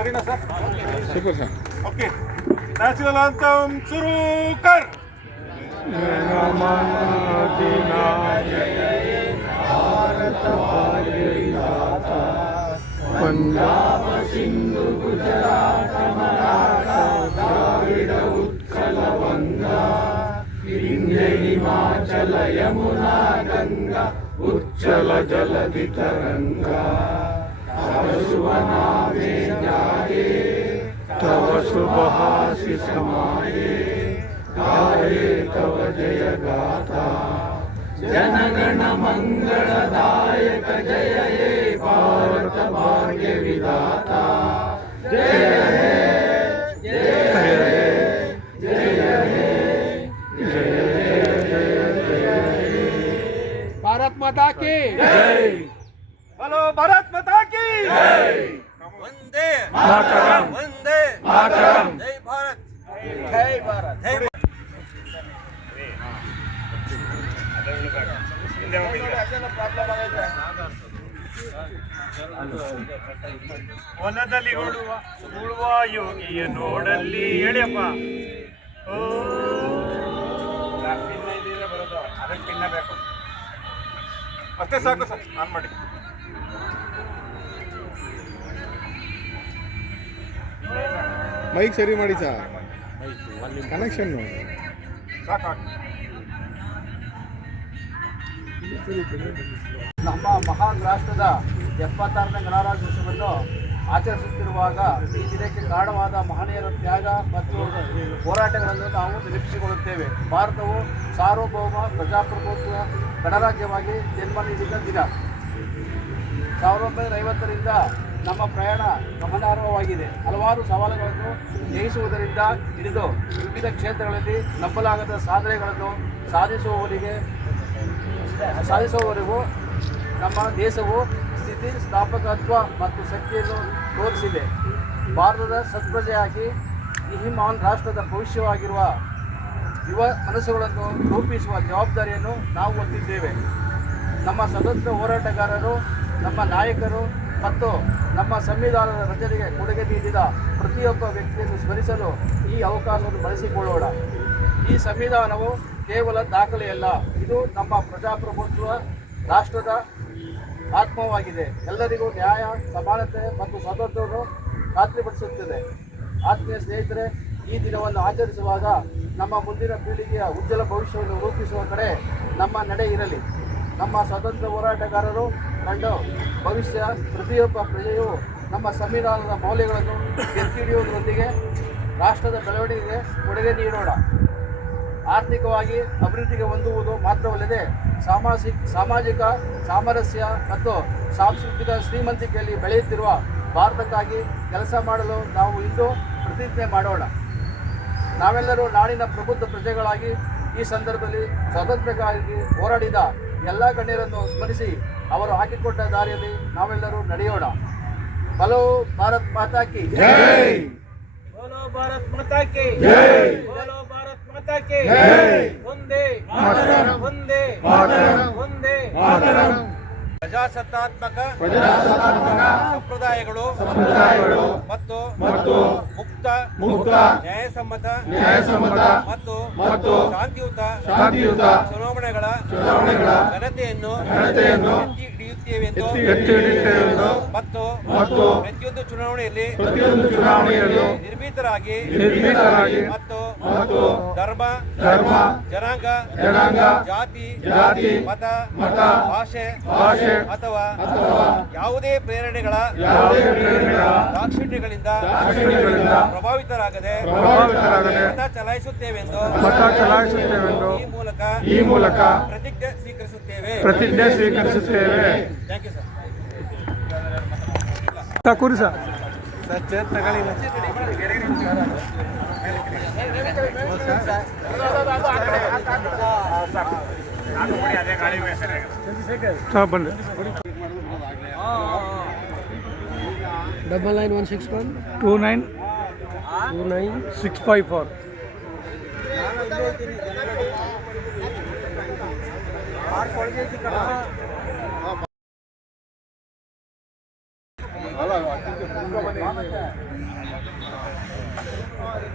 ಸರಿನಾ sir? Super sir. Okay, national anthem ಶುರು ಕರ್. ಪಂಜಾಬ ಸಿಂಧು ಗುಜರಾತ ಮರಾಠ ದ್ರಾವಿಡ ಉತ್ಕಲ ವಂಗಾ ವಿಂಧ್ಯ ಹಿಮಾಚಲ ಯಮುನಾ ಗಂಗಾ ಉಚ್ಚಲ ಜಲಧಿ ತರಂಗಾ ತವ ಶುಭ ನಾಮೇ ಧ್ಯಾಯೇ ತವ ಶುಭಹಾಸಿ ಸಮಾಯೇ ಗಾಯೇ ತವ ಜಯ ಗಾಥಾ ಜನಗಣ ಮಂಗಳದಾಯಕ ಜಯ ಹೇ ಭಾರತ ಭಾಗ್ಯ ವಿಧಾತ ಜಯ ಹೇ ಜಯ ಹೇ ಜಯ ಹೇ ಜಯ ಜಯ ಜಯ ಹೇ भारत माता की जय बोलो भारत माता की जय वंदे मातरम वंदे मातरम जय भारत जय भारत जय ಹೊಲದಲ್ಲಿ ಉಳುವ ಯೋಗಿಯ ನೋಡಲ್ಲಿ ಹೇಳಿಯಪ್ಪ. ಓ ಪಿನ್ನ ಇದ್ದಿದ್ರೆ ಬರೋದು, ಅದಕ್ಕೆ ಪಿನ್ನ ಬೇಕು. ಅಷ್ಟೇ ಸಾಕು ಸರ್, ಆನ್ ಮಾಡಿ. ಮೈಕ್ ಸರಿ ಮಾಡಿ ಸರ್, ಕನೆಕ್ಷನ್ ಸಾಕು. ನಮ್ಮ ಮಹಾನ್ ರಾಷ್ಟ್ರದ 76ನೇ ಗಣರಾಜ್ಯೋತ್ಸವವನ್ನು ಆಚರಿಸುತ್ತಿರುವಾಗ ಈ ದಿನಕ್ಕೆ ಕಾರಣವಾದ ಮಹನೀಯರ ತ್ಯಾಗ ಮತ್ತು ಹೋರಾಟಗಳನ್ನು ನಾವು ನಿರೀಕ್ಷಿಸಿಕೊಳ್ಳುತ್ತೇವೆ. ಭಾರತವು ಸಾರ್ವಭೌಮ ಪ್ರಜಾಪ್ರಭುತ್ವ ಗಣರಾಜ್ಯವಾಗಿ ಜನ್ಮ ನೀಡಿದ ದಿನ. 1950ರಿಂದ ನಮ್ಮ ಪ್ರಯಾಣ ಗಮನಾರ್ಹವಾಗಿದೆ. ಹಲವಾರು ಸವಾಲುಗಳನ್ನು ಜಯಿಸುವುದರಿಂದ ಹಿಡಿದು ವಿವಿಧ ಕ್ಷೇತ್ರಗಳಲ್ಲಿ ನಂಬಲಾಗದ ಸಾಧನೆಗಳನ್ನು ಸಾಧಿಸುವವರೆಗೂ ನಮ್ಮ ದೇಶವು ಸ್ಥಿತಿಸ್ಥಾಪಕತ್ವ ಮತ್ತು ಶಕ್ತಿಯನ್ನು ತೋರಿಸಿದೆ. ಭಾರತದ ಸತ್ಪ್ರಜೆಯಾಗಿ ಈ ಮಹಾನ್ ರಾಷ್ಟ್ರದ ಭವಿಷ್ಯವಾಗಿರುವ ಯುವ ಮನಸ್ಸುಗಳನ್ನು ರೂಪಿಸುವ ಜವಾಬ್ದಾರಿಯನ್ನು ನಾವು ಹೊತ್ತಿದ್ದೇವೆ. ನಮ್ಮ ಸ್ವತಂತ್ರ ಹೋರಾಟಗಾರರು, ನಮ್ಮ ನಾಯಕರು ಮತ್ತು ನಮ್ಮ ಸಂವಿಧಾನದ ರಚನೆಗೆ ಕೊಡುಗೆ ನೀಡಿದ ಪ್ರತಿಯೊಬ್ಬ ವ್ಯಕ್ತಿಯನ್ನು ಸ್ಮರಿಸಲು ಈ ಅವಕಾಶವನ್ನು ಬಳಸಿಕೊಳ್ಳೋಣ. ಈ ಸಂವಿಧಾನವು ಕೇವಲ ದಾಖಲೆಯಲ್ಲ, ಇದು ನಮ್ಮ ಪ್ರಜಾಪ್ರಭುತ್ವ ರಾಷ್ಟ್ರದ ಆತ್ಮವಾಗಿದೆ. ಎಲ್ಲರಿಗೂ ನ್ಯಾಯ, ಸಮಾನತೆ ಮತ್ತು ಸ್ವಾತಂತ್ರ್ಯವನ್ನು ಖಾತ್ರಿಪಡಿಸುತ್ತದೆ. ಆತ್ಮೀಯ ಸ್ನೇಹಿತರೆ, ಈ ದಿನವನ್ನು ಆಚರಿಸುವಾಗ ನಮ್ಮ ಮುಂದಿನ ಪೀಳಿಗೆಯ ಉಜ್ವಲ ಭವಿಷ್ಯವನ್ನು ರೂಪಿಸುವ ಕಡೆ ನಮ್ಮ ನಡೆ ಇರಲಿ. ನಮ್ಮ ಸ್ವಾತಂತ್ರ್ಯ ಹೋರಾಟಗಾರರು ಕಂಡು ಭವಿಷ್ಯ ಪ್ರತಿಯೊಬ್ಬ ಪ್ರಜೆಯು ನಮ್ಮ ಸಂವಿಧಾನದ ಮೌಲ್ಯಗಳನ್ನು ಎತ್ತಿ ಹಿಡಿಯುವುದರೊಂದಿಗೆ ರಾಷ್ಟ್ರದ ಬೆಳವಣಿಗೆಗೆ ಕೊಡುಗೆ ನೀಡೋಣ. ಆರ್ಥಿಕವಾಗಿ ಅಭಿವೃದ್ಧಿಗೆ ಹೊಂದುವುದು ಮಾತ್ರವಲ್ಲದೆ ಸಾಮಾಜಿಕ ಸಾಮರಸ್ಯ ಮತ್ತು ಸಾಂಸ್ಕೃತಿಕ ಶ್ರೀಮಂತಿಕೆಯಲ್ಲಿ ಬೆಳೆಯುತ್ತಿರುವ ಭಾರತಕ್ಕಾಗಿ ಕೆಲಸ ಮಾಡಲು ನಾವು ಇಂದು ಪ್ರತಿಜ್ಞೆ ಮಾಡೋಣ. ನಾವೆಲ್ಲರೂ ನಾಡಿನ ಪ್ರಬುದ್ಧ ಪ್ರಜೆಗಳಾಗಿ ಈ ಸಂದರ್ಭದಲ್ಲಿ ಸ್ವಾತಂತ್ರ್ಯಕ್ಕಾಗಿ ಹೋರಾಡಿದ ಎಲ್ಲ ಗಣ್ಯರನ್ನು ಸ್ಮರಿಸಿ ಅವರು ಹಾಕಿಕೊಟ್ಟ ದಾರಿಯಲ್ಲಿ ನಾವೆಲ್ಲರೂ ನಡೆಯೋಣ. ಬಲೋ ಭಾರತ್ ಮಾತಾ ಕಿ ಜೈ, बोलो भारत माता की जय, बोलो भारत माता की जय, वंदे मातरम वंदे मातरम वंदे ಮಾತರಂ. ಪ್ರಜಾಸತ್ತಾತ್ಮಕ ಸಂಪ್ರದಾಯಗಳು ಮತ್ತು ಮುಕ್ತ ನ್ಯಾಯಸಮ್ಮತ ಮತ್ತು ಶಾಂತಿಯುತ ಚುನಾವಣೆಗಳ ಘನತೆಯನ್ನು ಎತ್ತಿ ಹಿಡಿಯುತ್ತೇವೆಂದು ಮತ್ತು ಪ್ರತಿಯೊಂದು ಚುನಾವಣೆಯಲ್ಲಿ ನಿರ್ಭೀತರಾಗಿ ಮತ್ತು ಧರ್ಮ ಜನಾಂಗ ಜಾತಿ ಮತ ಭಾಷೆ ಅಥವಾ ಯಾವುದೇ ಪ್ರೇರಣೆಗಳ ದಾಕ್ಷಿಣ್ಯಗಳಿಂದ ಪ್ರಭಾವಿತರಾಗದೆ ಮತ ಚಲಾಯಿಸುತ್ತೇವೆಂದು ಈ ಮೂಲಕ ಪ್ರತಿಜ್ಞೆ ಸ್ವೀಕರಿಸುತ್ತೇವೆ. Thank you sir. ಕೂರಿ ಸರ್. ಬನ್ನಿ. 9961 29 654. ನೋಡಿ